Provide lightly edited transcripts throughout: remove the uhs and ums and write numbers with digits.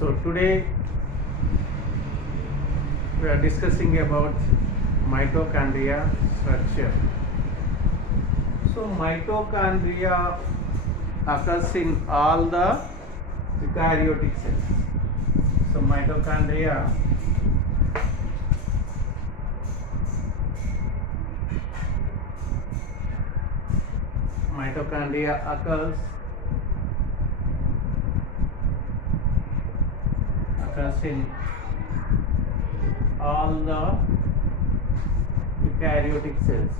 So today we are discussing about mitochondria structure. So mitochondria occurs in all the eukaryotic cells. So mitochondria occurs in all the eukaryotic cells.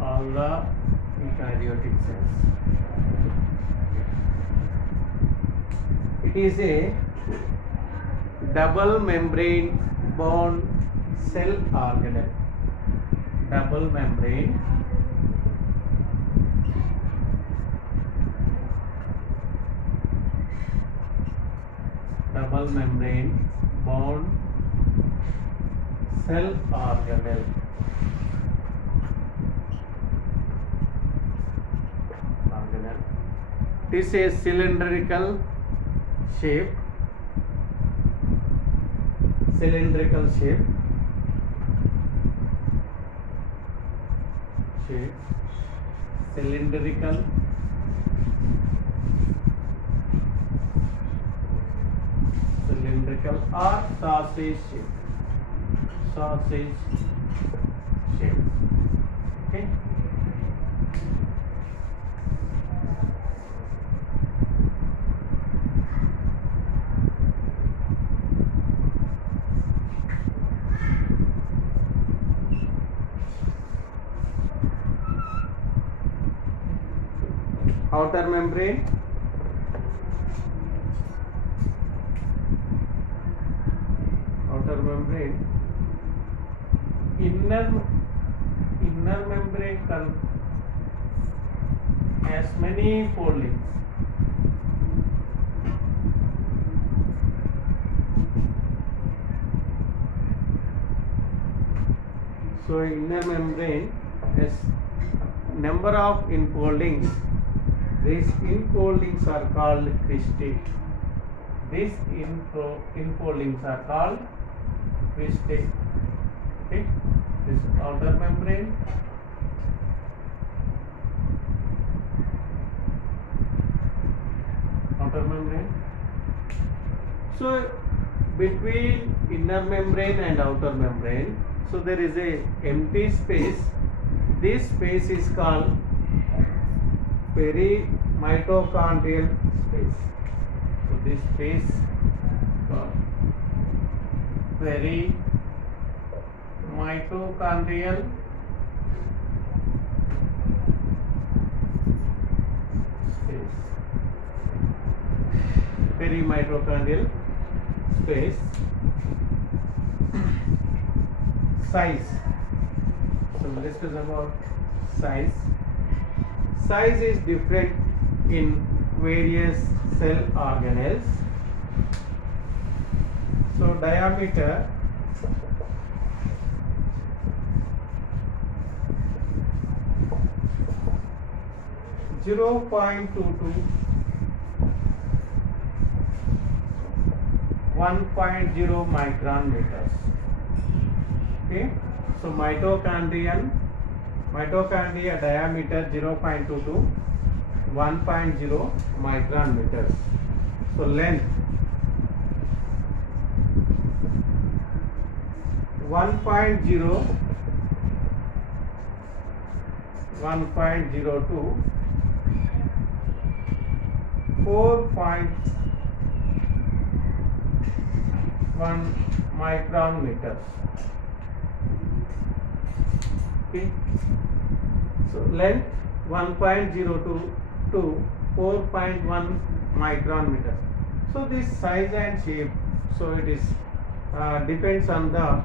All the eukaryotic cells. It is a double membrane bound cell organelle. Double membrane bound cell organelle. It is a cylindrical shape. Cylindrical shape. Cylindrical or sausage shape. Okay. Outer membrane, inner membrane has many foldings. So inner membrane has number of enfoldings. These enfoldings are called cristae. These enfoldings are called cristae. Okay, this outer membrane. So between inner membrane and outer membrane, so there is a empty space. This space is called perimitochondrial space. So this space called perimitochondrial space. Perimitochondrial space. Size. So we'll discuss about size. Size is different in various cell organelles. So diameter 0.2 to 1.0 micron meters. Okay, so mitochondria diameter 0.2 to 1.0 micron meters. So length 1.0 to 4.1 micron meters. Okay, so length 1.02 to 4.1 micron meters. So this size and shape, so it is depends on the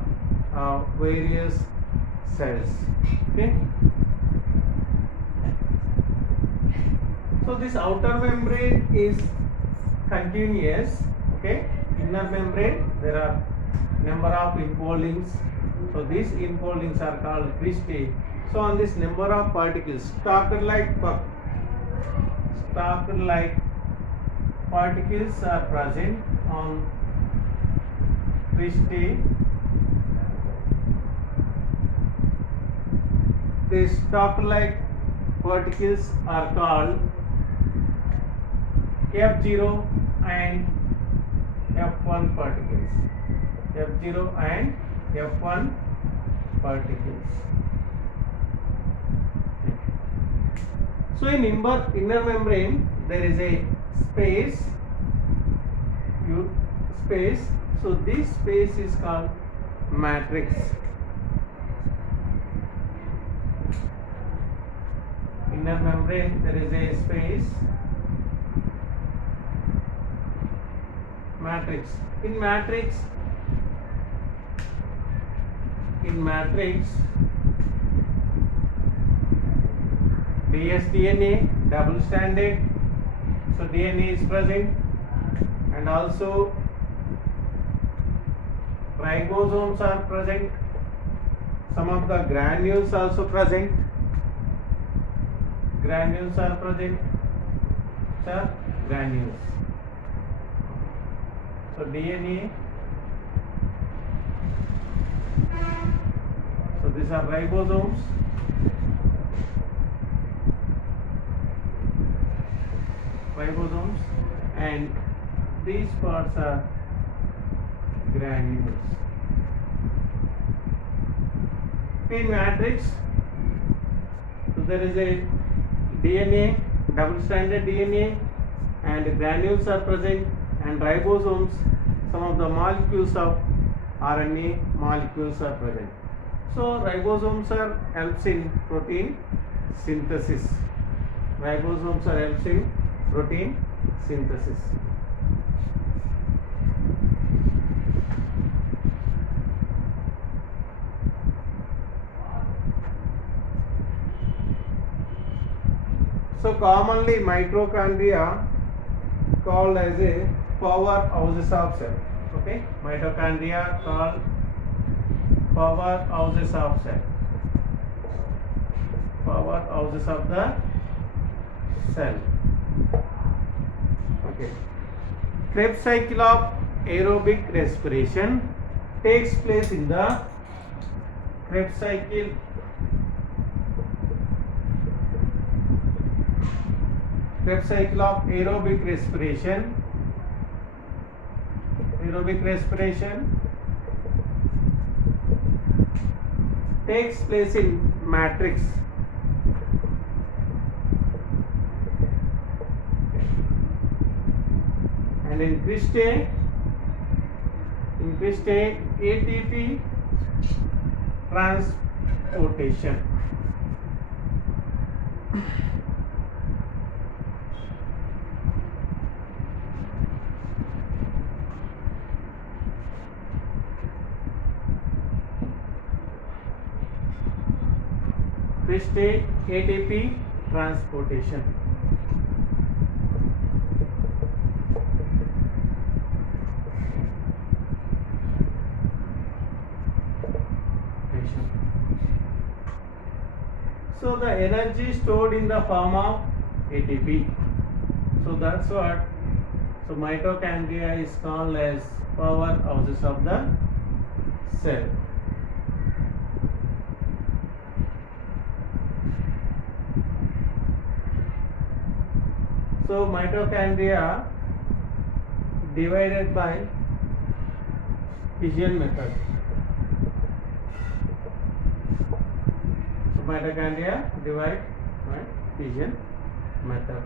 various cells. Okay, so this outer membrane is continuous. Okay, inner membrane there are number of enfoldings. So these enfoldings are called cristae. So on this number of particles, started like puff. stalk like particles are present on cristae. The stalk like particles are called F0 and F1 particles. F0 and F1 particles. So in inner membrane there is a space. So this space is called matrix. Inner membrane there is a space. Matrix. In matrix dsDNA double stranded, so DNA is present, and also ribosomes are present, some of the granules also present, granules. So DNA, so these are ribosomes, and these parts are granules. In matrix, so there is a DNA, double-stranded DNA, and granules are present, and ribosomes, some of the molecules of RNA molecules are present. So ribosomes helps in protein synthesis. So commonly mitochondria called as a powerhouses of cell. Okay, mitochondria called powerhouses of cell. Powerhouses of the cell. Okay. Krebs cycle of aerobic respiration takes place in the Krebs cycle of aerobic respiration takes place in matrix. And in cristae ATP transportation. Cristae ATP transportation. So the energy stored in the form of ATP. So that's what. So mitochondria is called as powerhouses of the cell. So mitochondria divided by fission method. So mitochondria divide by fission method.